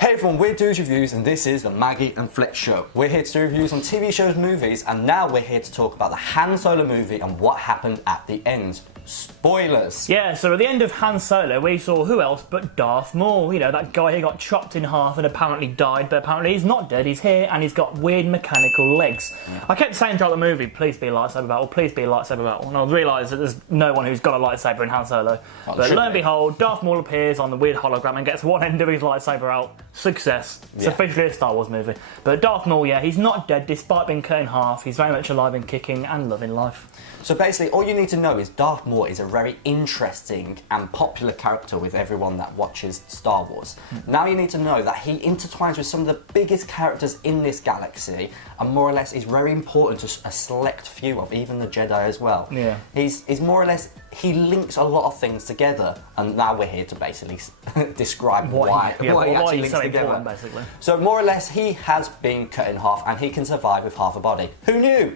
Hey everyone, we're Dudes Reviews and this is the Maggie and Flex Show. We're here to do reviews on TV shows, movies, and now we're here to talk about the Han Solo movie and what happened at the end. Spoilers! Yeah, so at the end of Han Solo, we saw who else but Darth Maul. You know, that guy who got chopped in half and apparently died, but apparently he's not dead, he's here, and he's got weird mechanical legs. Yeah. I kept saying throughout the movie, please be a lightsaber battle, please be a lightsaber battle, and I realised that there's no one who's got a lightsaber in Han Solo. Oh, but lo and behold, Darth Maul appears on the weird hologram and gets one end of his lightsaber out. Success. It's officially a Star Wars movie. But Darth Maul, yeah, he's not dead despite being cut in half. He's very much alive and kicking and loving life. So basically, all you need to know is Darth Maul is a very interesting and popular character with everyone that watches Star Wars. Now you need to know that he intertwines with some of the biggest characters in this galaxy and more or less is very important to a select few of, even the Jedi as well. Yeah. He's more or less, he links a lot of things together, and now we're here to basically describe why he actually links together. Basically. So more or less, he has been cut in half and he can survive with half a body. Who knew?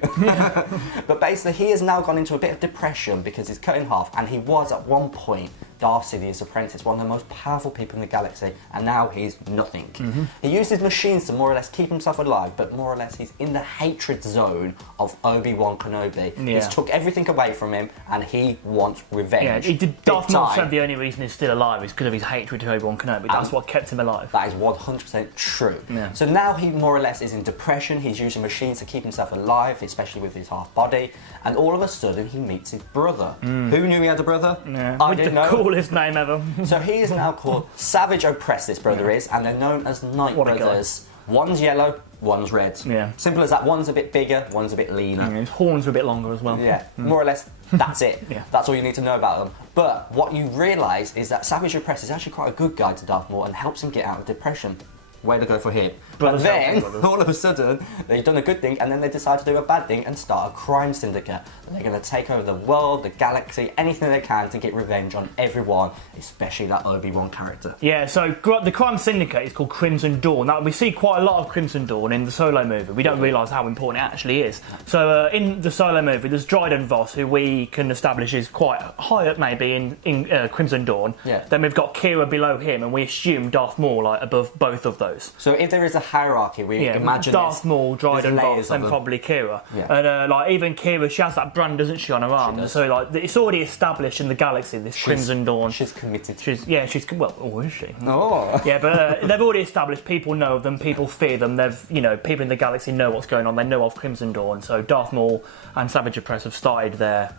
But basically, he has now gone into a bit of depression because he's cut in half, and he was at one point Darth Sidious' apprentice, one of the most powerful people in the galaxy, and now he's nothing. He uses machines to more or less keep himself alive, but more or less he's in the hatred zone of Obi-Wan Kenobi. Yeah. He's took everything away from him and he wants revenge. Yeah, Darth Maul said the only reason he's still alive is because of his hatred to Obi-Wan Kenobi. That's what kept him alive. That is 100% true. Yeah. So now he more or less is in depression, he's using machines to keep himself alive, especially with his half body, and all of a sudden he meets his brother. Who knew he had a brother? Yeah. I didn't know. Coolest name ever. So he is now called Savage Opress, this brother is, and they're known as Night Brothers. One's yellow, one's red. Yeah. Simple as that. One's a bit bigger, one's a bit leaner. His horns are a bit longer as well. Yeah, more or less, that's it. Yeah. That's all you need to know about them. But what you realise is that Savage Opress is actually quite a good guy to Darth Maul and helps him get out of depression. Way to go for him. But then, all of a sudden, they've done a good thing and then they decide to do a bad thing and start a crime syndicate. They're going to take over the world, the galaxy, anything they can to get revenge on everyone, especially that Obi-Wan character. Yeah, so the crime syndicate is called Crimson Dawn. Now, we see quite a lot of Crimson Dawn in the Solo movie. We don't realise how important it actually is. So in the Solo movie, there's Dryden Voss, who we can establish is quite high up maybe in Crimson Dawn. Yeah. Then we've got Kira below him, and we assume Darth Maul above both of those. So if there is a hierarchy, we imagine Darth Maul, Dryden Voss, and probably Kira. Yeah. And even Kira, she has that brand, doesn't she, on her arm? So it's already established in the galaxy, this Crimson Dawn. She's committed. She's well, or is she? No. Yeah, but they've already established people know them, people fear them. People in the galaxy know what's going on. They know of Crimson Dawn. So Darth Maul and Savage Opress have started their,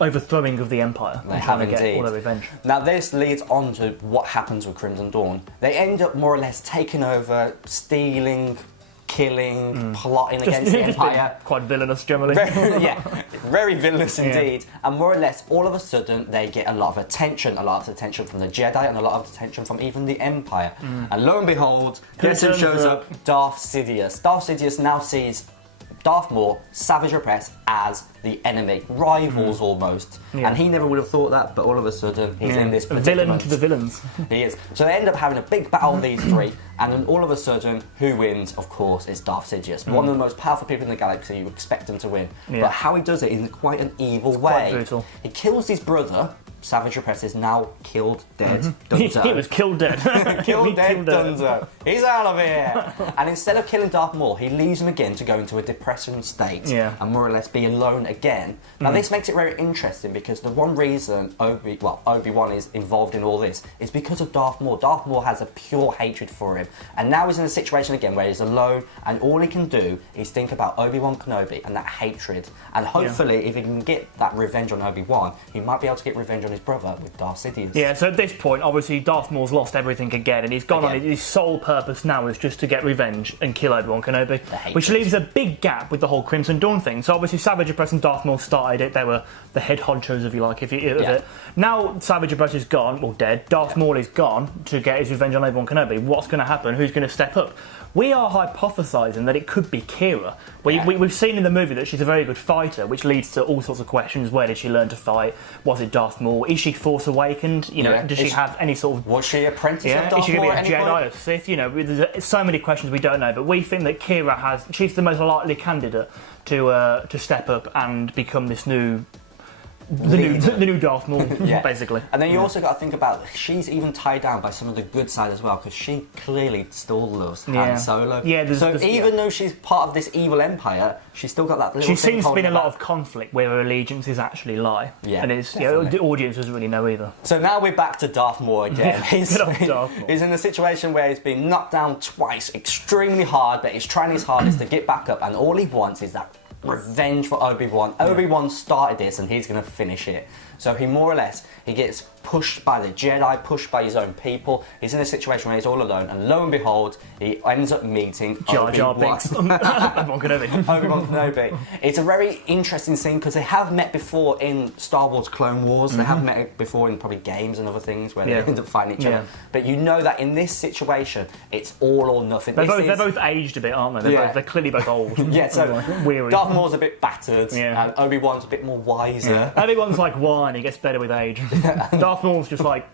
overthrowing of the Empire. They have indeed. Get all their revenge. Now this leads on to what happens with Crimson Dawn. They end up more or less taking over, stealing, killing, plotting against the Empire. Quite villainous generally. Very villainous indeed. And more or less, all of a sudden, they get a lot of attention from the Jedi and a lot of attention from even the Empire. And lo and behold, guess who shows up? Darth Sidious. Darth Sidious now sees Darth Maul, Savage Opress as the enemy, rivals almost. And he never would have thought that, but all of a sudden he's in this predicament. A villain to the villains. He is. So they end up having a big battle of these three, and then all of a sudden, who wins? Of course, it's Darth Sidious. One of the most powerful people in the galaxy, you expect him to win. Yeah. But how he does it in quite an evil way. Quite brutal. He kills his brother. Savage Opress is now killed dead. He was killed dead. Killed dead, Dunzo. He's out of here. And instead of killing Darth Maul, he leaves him again to go into a depression state and more or less be alone again. Now this makes it very interesting because the one reason Obi-Wan is involved in all this is because of Darth Maul. Darth Maul has a pure hatred for him, and now he's in a situation again where he's alone, and all he can do is think about Obi-Wan Kenobi and that hatred. And hopefully, if he can get that revenge on Obi-Wan, he might be able to get revenge on his brother with Darth Sidious. Yeah, so at this point, obviously, Darth Maul's lost everything again, and he's gone on his sole purpose now is just to get revenge and kill Obi-Wan Kenobi, which leaves a big gap with the whole Crimson Dawn thing. So obviously, Savage Opress and Darth Maul started it. They were the head honchos, if you like, of it. Now Savage Opress is gone, or dead. Darth Maul is gone to get his revenge on Obi-Wan Kenobi. What's going to happen? Who's going to step up? We are hypothesising that it could be Kira. We've seen in the movie that she's a very good fighter, which leads to all sorts of questions. Where did she learn to fight? Was it Darth Maul? Is she Force Awakened? Does she have any sort of... Was she apprentice of Darth Maul? Is she going to be a Jedi or Sith? There's so many questions we don't know, but we think that she's the most likely candidate to step up and become this new the new Darth Maul, basically. And then you also got to think about, she's even tied down by some of the good side as well, because she clearly still loves Han Solo. Yeah, so even though she's part of this evil empire, she's still got that little She seems to be in a lot of conflict where her allegiances actually lie. Yeah, and the audience doesn't really know either. So now we're back to Darth Maul again. He's Darth Maul. in a situation where he's been knocked down twice, extremely hard, but he's trying his hardest to get back up, and all he wants is that revenge for Obi-Wan. Obi-Wan started this and he's going to finish it. So he more or less, he gets pushed by the Jedi, pushed by his own people. He's in a situation where he's all alone, and lo and behold, he ends up meeting Jar Jar Binks. Obi-Wan Kenobi. It's a very interesting scene because they have met before in Star Wars Clone Wars. They have met before in probably games and other things where they end up fighting each other. But you know that in this situation, it's all or nothing. They're both aged a bit, aren't they? They're clearly both old. So weary. Darth Maul's a bit battered, and Obi-Wan's a bit more wiser. Obi-Wan's like wine, he gets better with age. Darth Maul's just like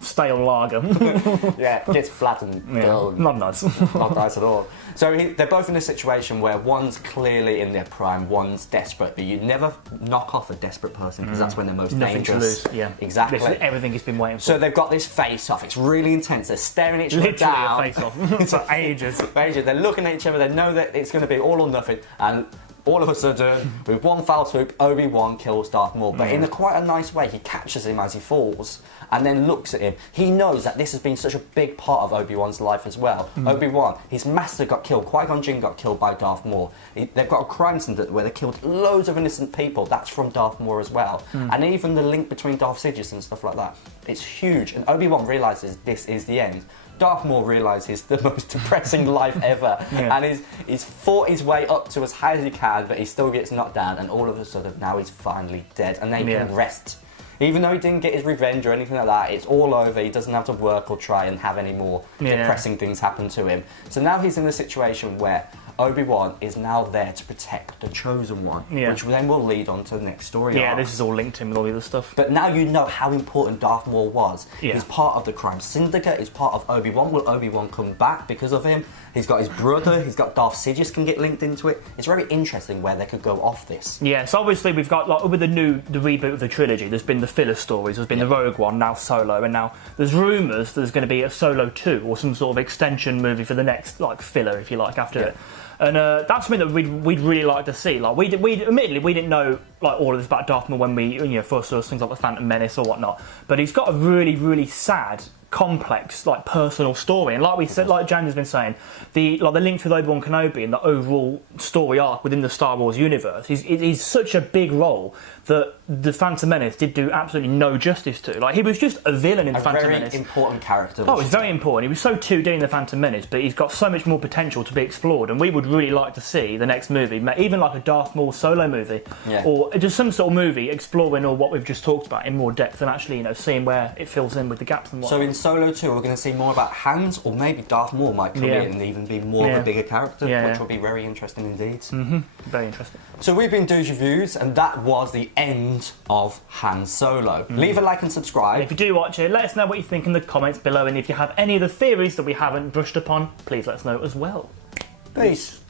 stale lager. Gets flat and dull. Not nice. Not nice at all. So they're both in a situation where one's clearly in their prime, one's desperate, but you never knock off a desperate person because that's when they're most dangerous. To lose. Yeah, exactly. This is everything he's been waiting for. So they've got this face-off. It's really intense. They're staring at each other down. Literally a face-off. For ages. They're looking at each other. They know that it's going to be all or nothing, and all of a sudden, with one foul swoop, Obi-Wan kills Darth Maul. But in quite a nice way, he catches him as he falls and then looks at him. He knows that this has been such a big part of Obi-Wan's life as well. Obi-Wan, his master got killed. Qui-Gon Jinn got killed by Darth Maul. They've got a crime syndicate where they killed loads of innocent people. That's from Darth Maul as well. And even the link between Darth Sidious and stuff like that. It's huge. And Obi-Wan realises this is the end. Darth Maul realises the most depressing life ever, and he's fought his way up to as high as he can, but he still gets knocked down, and all of a sudden now he's finally dead, and they can rest. Even though he didn't get his revenge or anything like that, it's all over. He doesn't have to work or try and have any more depressing things happen to him. So now he's in a situation where Obi-Wan is now there to protect the Chosen One, which then will lead on to the next story arc. This is all linked in with all the other stuff. But now you know how important Darth Maul was. He's part of the crime syndicate, he's part of Obi-Wan. Will Obi-Wan come back because of him? He's got his brother, he's got Darth Sidious can get linked into it. It's very interesting where they could go off this. Yeah, so obviously we've got, like, with the reboot of the trilogy, there's been the filler stories, there's been the Rogue One, now Solo, and now there's rumours there's going to be a Solo 2 or some sort of extension movie for the next, like, filler, if you like, after it. And that's something that we'd really like to see. Like, admittedly, we didn't know like all of this about Darth Maul when we first saw things like the Phantom Menace or whatnot. But he's got a really, really sad, complex, like personal story. And like we said, like James has been saying, the links with Obi-Wan Kenobi and the overall story arc within the Star Wars universe is such a big role that the Phantom Menace did do absolutely no justice to. Like, he was just a villain in the Phantom Menace. A very important character. Oh, he's very important. He was so 2D in the Phantom Menace, but he's got so much more potential to be explored, and we would really like to see the next movie, even like a Darth Maul solo movie, or just some sort of movie exploring all what we've just talked about in more depth and actually, seeing where it fills in with the gaps and what. So in Solo 2, we're going to see more about Han's, or maybe Darth Maul might come in and even be more of a bigger character, which will be very interesting indeed. Very interesting. So we've been Doge Reviews, and that was the end of Han Solo. Leave a like and subscribe. And if you do watch it, let us know what you think in the comments below, and if you have any of the theories that we haven't brushed upon, please let us know as well. Peace.